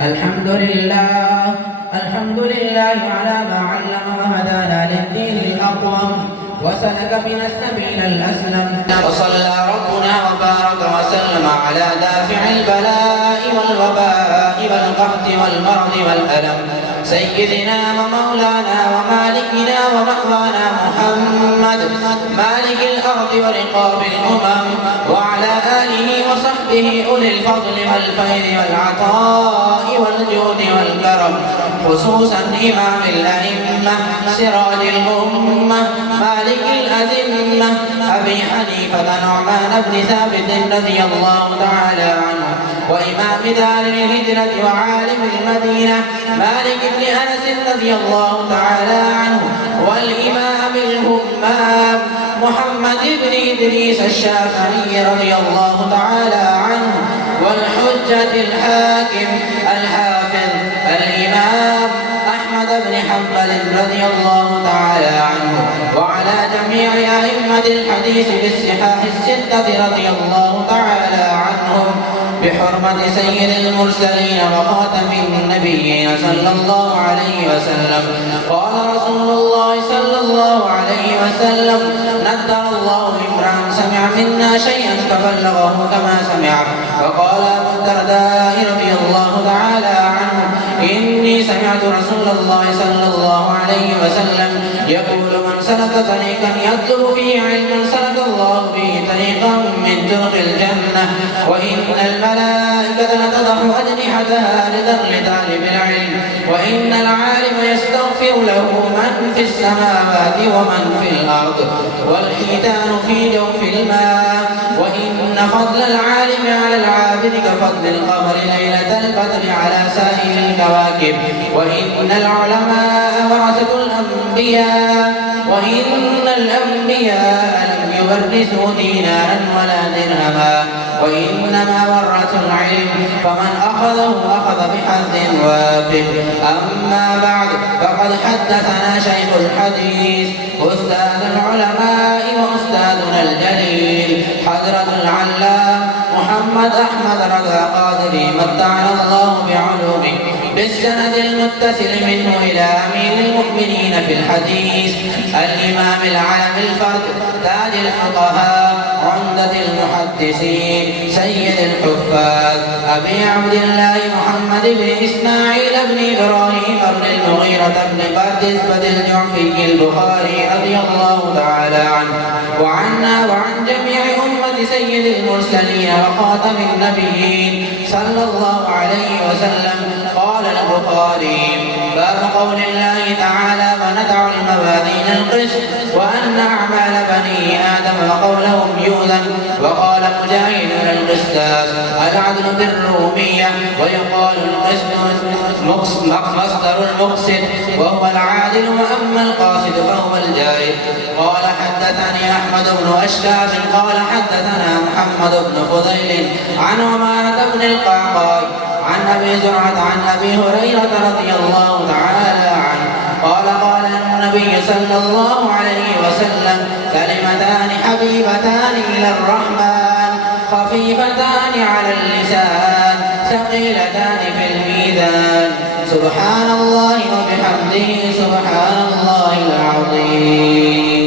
الحمد لله على ما علم وهدانا للدين الأقوم وسلك بنا السبيل الأسلم. وصلى ربنا وبارك وسلم على دافع البلاء والوباء والقحط والمرض والألم سيدنا ومولانا ومالكنا ومأوانا محمد مالك الأرض ورقاب الأمم وعلى آله وصحبه أولي الفضل والخير والعطاء والجود والكرم، خصوصا إمام الأئمة سراج الأمة مالك الأزمة أبي حنيفة نعمان بن ثابت رضي الله تعالى عنه، وإمام دار الهجرة وعالم المدينة مالك بن أنس رضي الله تعالى عنه، والإمام الهمام محمد بن إدريس الشافعي رضي الله تعالى عنه، والحجة الحاكم الحافظ الإمام أحمد بن حنبل رضي الله تعالى عنه، وعلى جميع أئمة الحديث بالصحاح الستة رضي الله تعالى عنهم بحرمة سيد المرسلين وخاتم النبيين صلى الله عليه وسلم. قال رسول الله صلى الله عليه وسلم: نذر الله امرأ سمع منا شيئا فبلغه كما سمع. وقال أبو الدرداء رضي الله تعالى عنه: إني سمعت رسول الله صلى الله عليه وسلم يقول: من سلك طريقا يطلب فيه علما سلك الله به طريقا من طرق الجنة، وإن الملائكة لتضع أجنحتها رضا لطالب العلم، وإن العالم يستغفر له من في السماوات ومن في الأرض، والحيتان في جوف الماء، وإن فضل العالم على العابد كفضل القمر ليلة البدر على سائر الكواكب، وإن العلماء ورثة الأنبياء، وإن الأنبياء لم يورثوا دينارا ولا درهما، وإنما ورثوا العلم، فمن أخذه أخذ بحظ وافر. أما بعد، فقد حدثنا شيخ الحديث أستاذ العلماء وأستاذنا الجليل حضرة العلام محمد أحمد رضا قادري متعنا الله بعلومه بالسند المتصل منه إلى أمير المؤمنين في الحديث الإمام العلم الفرد تاج الفقهاء عمدة المحدثين سيد الحفاظ أبي عبد الله محمد بن إسماعيل بن إبراهيم بن المغيرة بن قردس بن الجعفي البخاري رضي الله تعالى عنه وعنا وعن جميع أمة سيد المرسلين وخاتم النبيين صلى الله عليه وسلم. قال البخاري: باب قول الله تعالى: ونضع الموازين القسط وأن أعمال بني آدم وقولهم يؤذن. وقال مجاهد: القسطاس العدل بالرومية، ويقال القسط مصدر المقسط وهو العادل، وأما القاصد فهو الجائر. قال حدثني أحمد بن أشكاب قال حدثنا محمد بن فضيل عن عمارة بن القعقاع عن أبي زرعة عن أبي هريرة رضي الله تعالى عنه قال: قال النبي صلى الله عليه وسلم: كلمتان حبيبتان إلى الرحمن خفيفتان على اللسان ثقيلتان في الميزان، سبحان الله وبحمده سبحان الله العظيم.